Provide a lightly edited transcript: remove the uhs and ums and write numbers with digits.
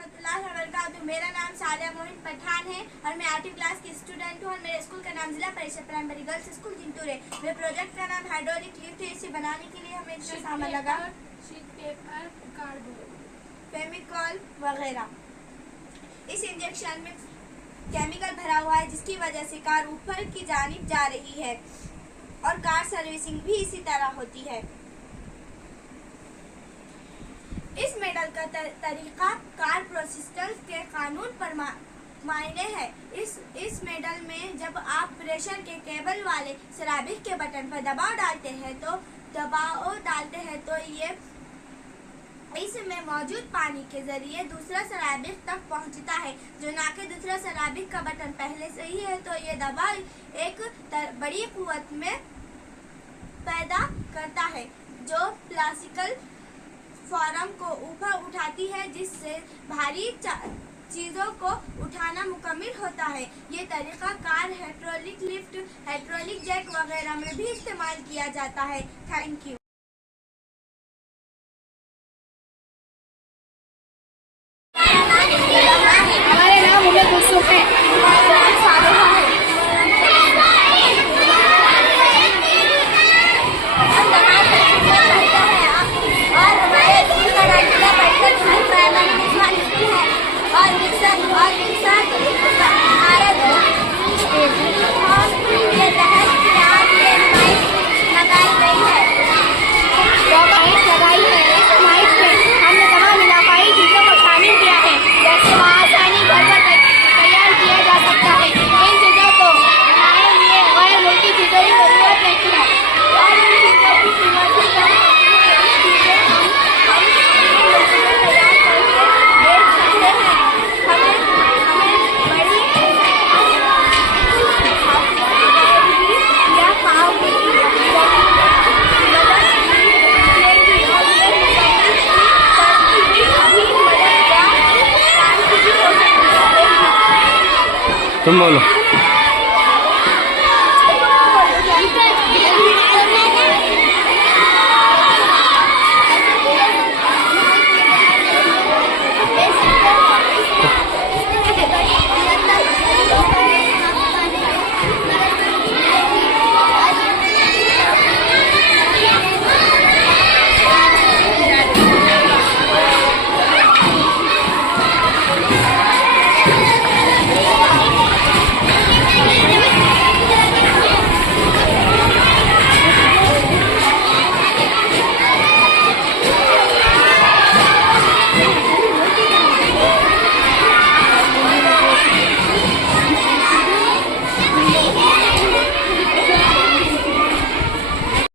रहमतुल्लाहि व बरकातुहू। मेरा नाम सालिया मोहिन पठान है और मैं 8वीं क्लास की स्टूडेंट हूँ और मेरे स्कूल का नाम जिला परिषद प्राइमरी गर्ल्स स्कूल जिंतूर है। मेरे प्रोजेक्ट का नाम हाइड्रोलिक लिफ्ट है। इसे बनाने के लिए हमें इतना सामान लगा, शीट पेपर, कार्डबोर्ड, फेविकॉल वगैरह। इस इंजेक्शन में केमिकल भरा हुआ है जिसकी वजह से कार ऊपर की जानिब जा रही है और कार सर्विसिंग भी इसी तरह होती है। इस मेडल का तरीका कार प्रोसिस्टेंस के कानून पर मायने है। इस मेडल में जब आप प्रेशर के केबल वाले सेरामिक के बटन पर दबाव डालते हैं तो ये इसमें मौजूद पानी के जरिए दूसरा सेरामिक तक पहुंचता है। जो ना कि दूसरा सेरामिक का बटन पहले से ही है तो ये दबाव एक बड़ी कुव्वत में पैदा करता है जो प्लास्टिकल फॉर्म को ऊपर उठाती है, जिससे भारी चीज़ों को उठाना मुकम्मल होता है। ये तरीका car, hydraulic lift, hydraulic jack वगैरह में भी इस्तेमाल किया जाता है। Thank you. हमारे नाम उम्मे कुलसुम है। तुम बोलो।